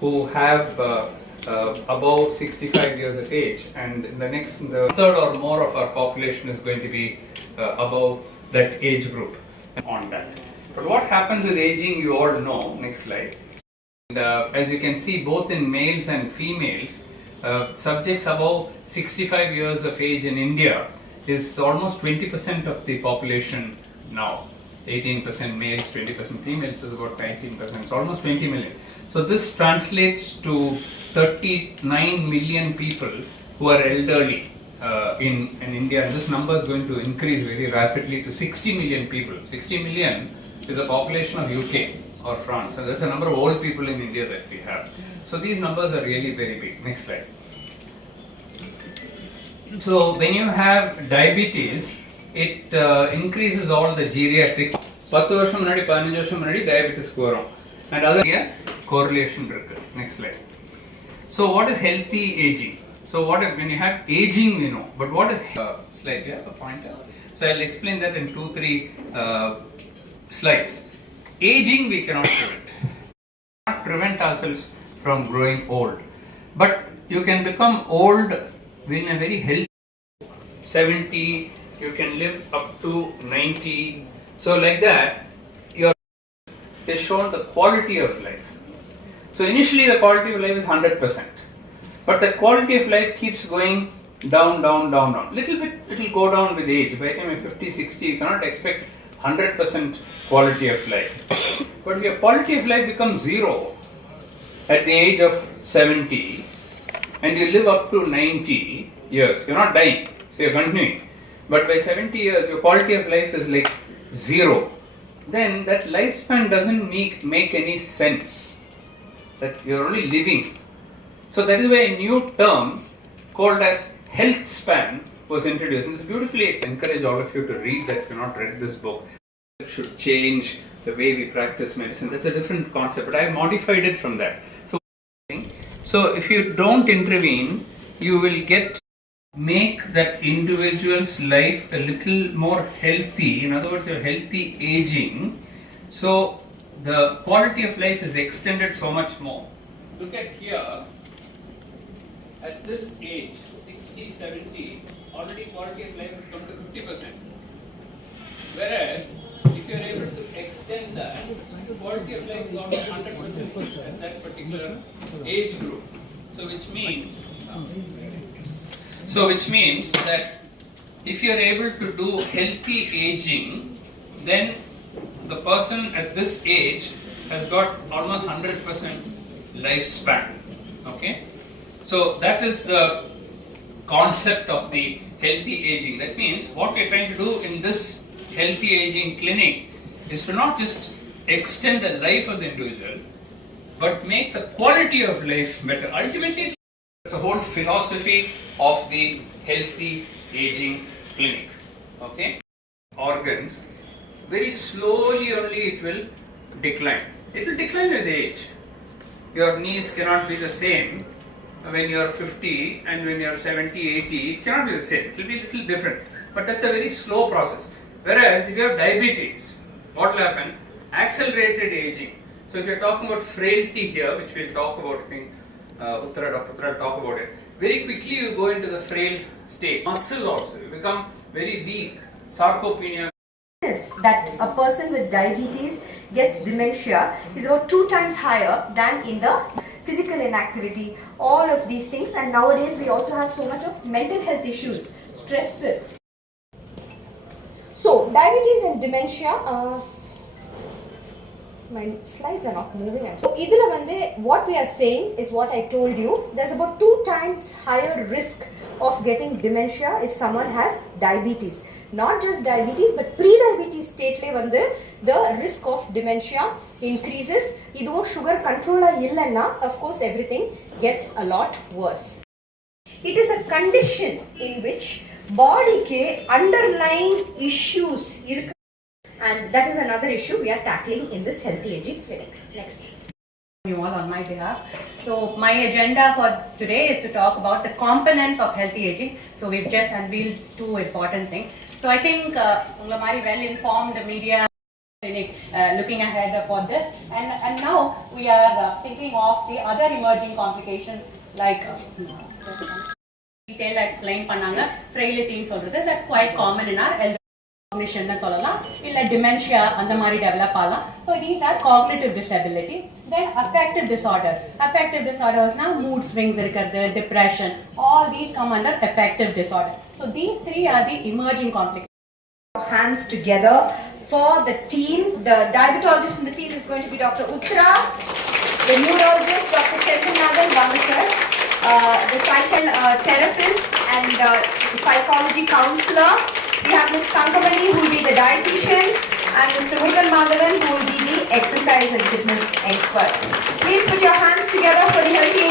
who have above 65 years of age, and in the third or more of our population is going to be above that age group on that. But what happens with aging, you all know. Next slide. And, as you can see, both in males and females, subjects above 65 years of age in India is almost 20% of the population now. 18% males, 20% females is about 19%, it's almost 20 million. So this translates to 39 million people who are elderly in India, and this number is going to increase very rapidly to 60 million people. 60 million is the population of UK or France, and that's the number of old people in India that we have. So these numbers are really very big. Next slide. So when you have diabetes, it increases all the geriatric. 10 வருஷம் முன்னாடி 15 வருஷம் முன்னாடி டயபெட்டிஸ்க்கு வரும், and other correlation இருக்கு. Next slide. So what is healthy aging? So what if, when you have aging, we know, but what is slide here, a pointer. So I'll explain that in 2-3 slides. Aging we cannot prevent. We cannot prevent ourselves from growing old, but you can become old in a very healthy 70, you can live up to 90. So like that, your is shown the quality of life. So initially the quality of life is 100%, but that quality of life keeps going down. Little bit it will go down with age. By the time you're 50, 60, you cannot expect 100% quality of life. But if your quality of life becomes zero at the age of 70, and you live up to 90 years, you're not dying, so you're continuing. But by 70 years, your quality of life is like zero. Then that lifespan doesn't make any sense. That you're only living. So that is why a new term called as health span was introduced. And it's beautifully. I encourage all of you to read that. If you've not read this book, it should change the way we practice medicine. That's a different concept, but I modified it from that. So if you don't intervene, you will make that individual's life a little more healthy. In other words, you're healthy aging. So the quality of life is extended so much more. Look at here, at this age, 60, 70, already quality of life has come to 50%. Whereas, if you're able to extend that, quality of life is almost 100% at that particular age group. So which means that if you're able to do healthy aging, then the person at this age has got almost 100% lifespan. Okay? So that is the concept of the healthy aging. That means what we're trying to do in this healthy aging clinic is to not just extend the life of the individual, but make the quality of life better. Ultimately, it's a whole philosophy of the healthy aging clinic. Okay? Organs, very slowly only it will decline. It will decline with age. Your knees cannot be the same when you're 50 and when you're 70, 80. It cannot be the same. It will be a little different. But that's a very slow process. Whereas if you have diabetes, what will happen? Accelerated aging. So if you're talking about frailty here, which we'll talk about, I think Dr. Uttara will talk about it. Very quickly you go into the frail state. Muscle also, you become very weak. Sarcopenia. That a person with diabetes gets dementia is about 2 times higher than in the physical inactivity, all of these things. And nowadays we also have so much of mental health issues, stress. So diabetes and dementia, my slides are not moving. So idhula vande what we are saying is what I told you. There's about 2 times higher risk of getting dementia if someone has diabetes. Not just diabetes, but pre-diabetes state le vande the risk of dementia increases. Idu sugar control illanna, of course everything gets a lot worse. It is a condition in which body ke underlying issues irukku. And that is another issue we are tackling in this healthy aging clinic. Next. You all on my behalf. So my agenda for today is to talk about the components of healthy aging. So we've just unveiled 2 important things. So I think well informed media clinic looking ahead for this, and now we are thinking of the other emerging complications like detail explain பண்ணாங்க frailty ன்னு சொல்றது that's quite common in our elder cognition னு சொல்லலாம் இல்ல dementia அந்த மாதிரி develop ஆகலாம். So these are cognitive disability. Then affective disorders now mood swings இருக்கிறது, depression, all these come under affective disorder. So these three are the emerging complications. Hands together for the team. The diabetologist in the team is going to be Dr. Uttara, the neurologist Dr. Chennai, the psychotherapist and psychology counselor. We have Ms. Thankamani who will be the dietitian and Mr. Mohan who will be the exercise and fitness expert. Please put your hands together for the healthy